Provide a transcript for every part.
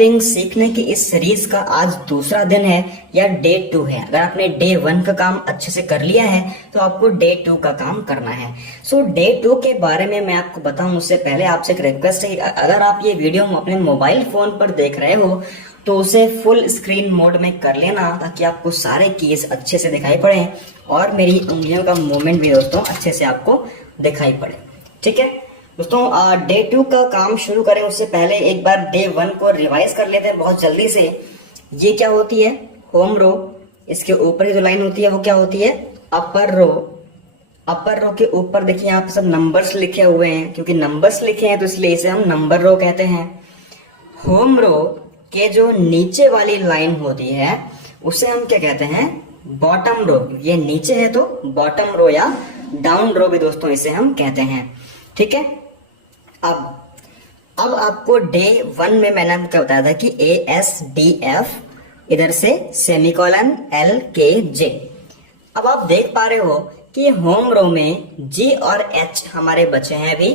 Typing सीखने की इस सीरीज का आज दूसरा दिन है या डे 2 है। अगर आपने डे 1 का काम अच्छे से कर लिया है तो आपको डे 2 का काम करना है। सो डे 2 के बारे में मैं आपको बताऊं उससे पहले आपसे एक रिक्वेस्ट है, अगर आप ये वीडियो अपने मोबाइल फोन पर देख रहे हो तो उसे फुल स्क्रीन मोड में कर लेना ताकि आपको सारे कीज अच्छे से दिखाई पड़े और मेरी उंगलियों का मूवमेंट भी दोस्तों अच्छे से आपको दिखाई पड़े। ठीक है दोस्तों, डे 2 का काम शुरू करें उससे पहले एक बार डे 1 को रिवाइज कर लेते हैं बहुत जल्दी से। ये क्या होती है? होम रो। इसके ऊपर की जो लाइन होती है वो क्या होती है? अपर रो। अपर रो के ऊपर देखिए यहाँ पे सब नंबर्स लिखे हुए हैं, क्योंकि नंबर्स लिखे हैं तो इसलिए इसे हम नंबर रो कहते हैं। होम रो के जो नीचे वाली लाइन होती है उसे हम क्या कहते हैं? Bottom row. ये नीचे है तो बॉटम रो या डाउन रो भी दोस्तों इसे हम कहते हैं। ठीक है, अब आपको डे 1 में मैंने आपको क्या बताया था कि ASDF, इधर से सेमीकोलन LKJ। अब आप देख पा रहे हो कि होम रो में G और H हमारे बचे हैं अभी,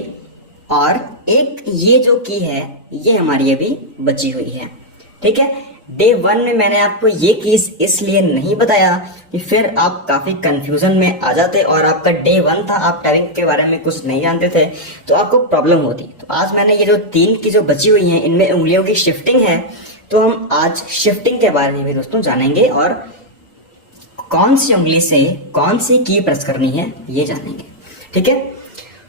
और एक ये जो की है ये हमारी अभी बची हुई है। ठीक है, डे 1 में मैंने आपको ये कीज इसलिए नहीं बताया कि फिर आप काफी कंफ्यूजन में आ जाते और आपका डे 1 था, आप टाइपिंग के बारे में कुछ नहीं जानते थे तो आपको प्रॉब्लम होती। तो आज मैंने ये जो 3 की जो बची हुई हैं इनमें उंगलियों की शिफ्टिंग है, तो हम आज शिफ्टिंग के बारे में भी दोस्तों जानेंगे और कौन सी उंगली से कौन सी की प्रेस करनी है ये जानेंगे। ठीक है,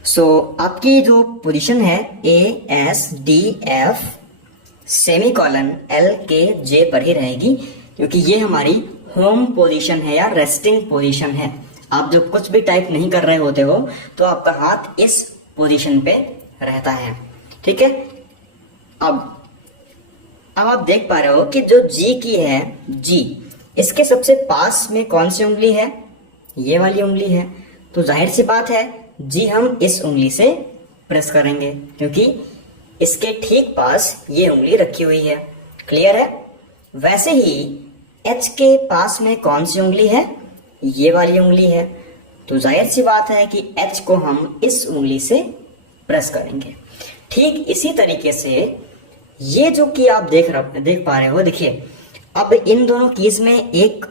सो आपकी जो पोजीशन है ASDF सेमीकोलन LKJ पर ही रहेगी, क्योंकि ये हमारी होम पोजीशन है या रेस्टिंग पोजीशन है। आप जो कुछ भी टाइप नहीं कर रहे होते हो तो आपका हाथ इस पोजीशन पे रहता है। ठीक है, अब आप देख पा रहे हो कि जो G की है, G इसके सबसे पास में कौन सी उंगली है? ये वाली उंगली है। तो जाहिर सी बात है G हम इस उंगली से प्रेस करेंगे, क्योंकि इसके ठीक पास ये उंगली रखी हुई है। क्लियर है? वैसे ही H के पास में कौन सी उंगली है? ये वाली उंगली है। तो जाहिर सी बात है कि H को हम इस उंगली से प्रेस करेंगे। ठीक इसी तरीके से ये जो की आप देख पा रहे हो, देखिए अब इन दोनों कीज में एक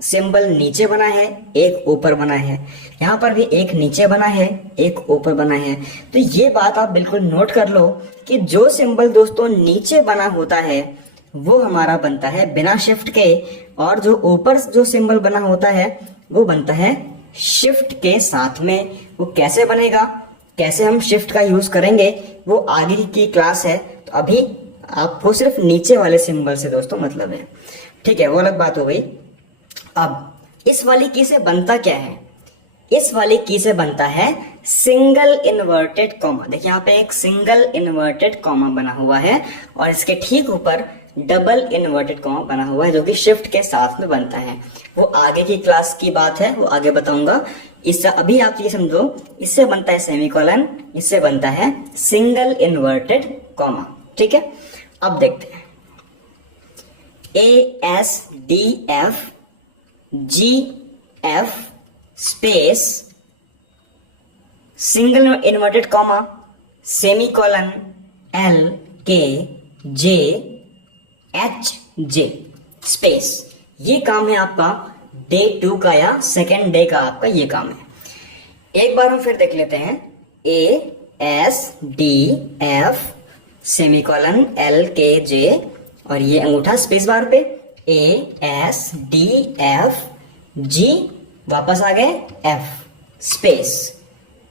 सिंबल नीचे बना है, एक ऊपर बना है। यहाँ पर भी एक नीचे बना है, एक ऊपर बना है। तो ये बात आप बिल्कुल नोट कर लो कि जो सिंबल दोस्तों नीचे बना होता है वो हमारा बनता है बिना शिफ्ट के, और जो ऊपर जो सिंबल बना होता है वो बनता है शिफ्ट के साथ में। वो कैसे बनेगा, कैसे हम शिफ्ट का यूज करेंगे वो आगे की क्लास है। तो अभी आपको सिर्फ नीचे वाले सिंबल से दोस्तों मतलब है। ठीक है, वो अलग बात हो गई। अब इस वाली की से बनता क्या है? इस वाली की से बनता है सिंगल इन्वर्टेड कॉमा। देखिए यहाँ पे एक सिंगल इन्वर्टेड कॉमा बना हुआ है और इसके ठीक ऊपर डबल इन्वर्टेड कॉमा बना हुआ है, जो कि शिफ्ट के साथ में बनता है। वो आगे की क्लास की बात है, वो आगे बताऊंगा। इससे अभी आप ये समझो, इससे बनता है सेमीकोलन, इससे बनता है सिंगल इन्वर्टेड कॉमा। ठीक है, अब देखते हैं ASDF GF space single inverted comma semicolon LKJ HJ space. ये काम है आपका डे 2 का या सेकेंड डे का आपका ये काम है। एक बार हम फिर देख लेते हैं ASDF सेमीकोलन LKJ और ये अंगूठा स्पेस बार पे ASDF G वापस आ गए F space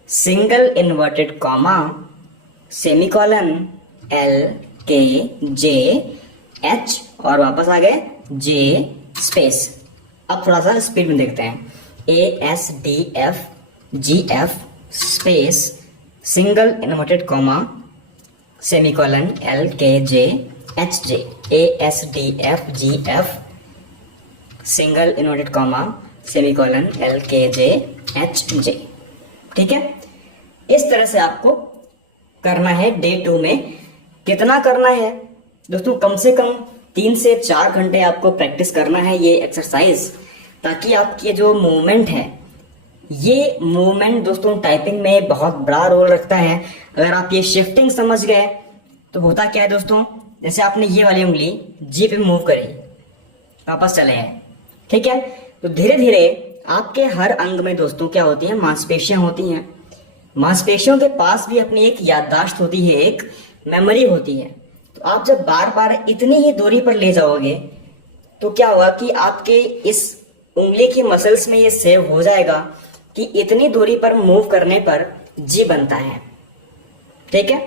single inverted comma semicolon LKJ H और वापस आ गए J स्पेस। अब थोड़ा सा स्पीड में देखते हैं। ASDF GF space single inverted comma semicolon LKJ HJ ASDF GF single inverted comma semicolon LKJ HJ। ठीक है, इस तरह से आपको करना है डे 2 में। कितना करना है दोस्तों? कम से कम 3 से 4 घंटे आपको प्रैक्टिस करना है ये एक्सरसाइज, ताकि आपकी जो मूवमेंट है, ये मूवमेंट दोस्तों टाइपिंग में बहुत बड़ा रोल रखता है। अगर आप ये शिफ्टिंग समझ गए तो होता क्या है दोस्तों जैसे आपने ये वाली उंगली जी पे मूव करी, वापस चले आए, ठीक है। तो धीरे धीरे आपके हर अंग में दोस्तों क्या होती है, मांसपेशियां होती हैं। मांसपेशियों के पास भी अपनी एक याददाश्त होती है, एक मेमोरी होती है। तो आप जब बार बार इतनी ही दूरी पर ले जाओगे तो क्या होगा कि आपके इस उंगली की मसल्स में ये सेव हो जाएगा कि इतनी दूरी पर मूव करने पर जी बनता है, ठीक है।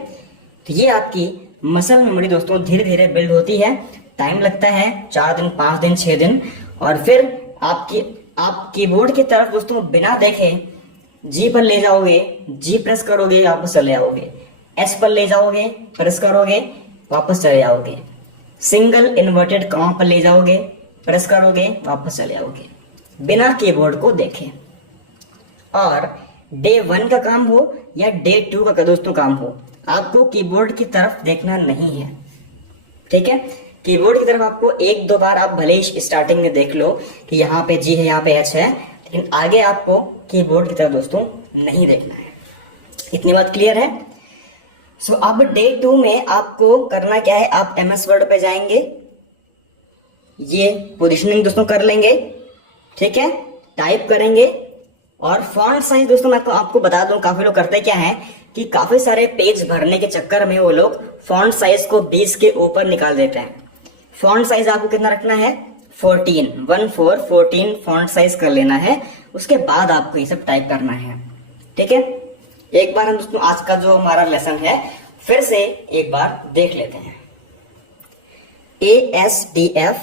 तो ये आपकी मसल मेमोरी दोस्तों धीरे धीरे बिल्ड होती है। टाइम लगता है 4 दिन, 5 दिन, 6 दिन, और फिर आप कीबोर्ड की तरफ दोस्तों बिना देखे जी पर ले जाओगे, जी प्रेस करोगे, वापस चले आओगे, एस पर ले जाओगे, प्रेस करोगे, वापस चले आओगे, सिंगल इन्वर्टेड कॉमा पर ले जाओगे, प्रेस करोगे, वापस चले आओगे, बिना कीबोर्ड को देखे। और डे 1 का काम हो या डे 2 का दोस्तों काम हो, आपको कीबोर्ड की तरफ देखना नहीं है, ठीक है। कीबोर्ड की तरफ आपको 1-2 बार आप भले ही स्टार्टिंग में देख लो कि यहाँ पे जी है, यहाँ पे एच है, लेकिन आगे आपको कीबोर्ड की तरफ दोस्तों नहीं देखना है। इतनी बात क्लियर है। सो अब डे 2 में आपको करना क्या है, आप MS वर्ड पे जाएंगे, ये पोजिशनिंग दोस्तों कर लेंगे, ठीक है, टाइप करेंगे। और फॉन्ट साइज दोस्तों मैं आपको बता दूं, काफी लोग करते क्या है कि काफी सारे पेज भरने के चक्कर में वो लोग फॉन्ट साइज को 20 के ऊपर निकाल देते हैं। फॉन्ट साइज आपको कितना रखना है, 14 फॉन्ट साइज कर लेना है। उसके बाद आपको ये सब टाइप करना है, ठीक है। एक बार हम दोस्तों आज का जो हमारा लेसन है फिर से एक बार देख लेते हैं। ASDF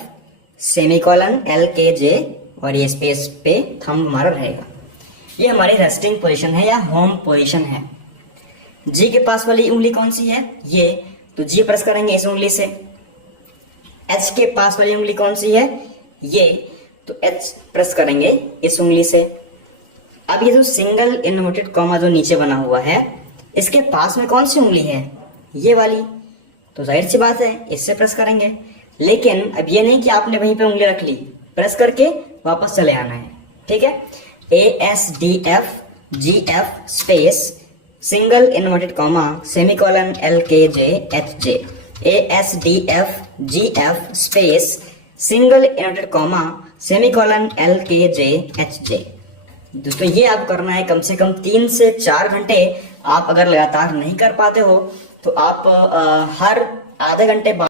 सेमीकोलन LKJ और ये स्पेस पे थंब हमारा रहेगा। ये हमारी रेस्टिंग पोजीशन है या होम पोजीशन है। जी के पास वाली उंगली कौन सी है, ये, तो जी प्रेस करेंगे इस उंगली से। एच के पास वाली उंगली कौन सी है, ये, तो एच प्रेस करेंगे इस उंगली से। अब ये जो सिंगल इन्वर्टेड कॉमा जो नीचे बना हुआ है, इसके पास में कौन सी उंगली है, ये वाली, तो जाहिर सी बात है इससे प्रेस करेंगे। लेकिन अब ये नहीं कि आपने वहीं पे उंगली रख ली, प्रेस करके वापस चले आना है, ठीक है। ASDF GF space single inverted comma semicolon LKJ HJ। ASDF GF space single inverted comma semicolon LKJ HJ। दोस्तों ये आप करना है कम से कम 3 से 4 घंटे। आप अगर लगातार नहीं कर पाते हो तो आप हर आधे घंटे बाद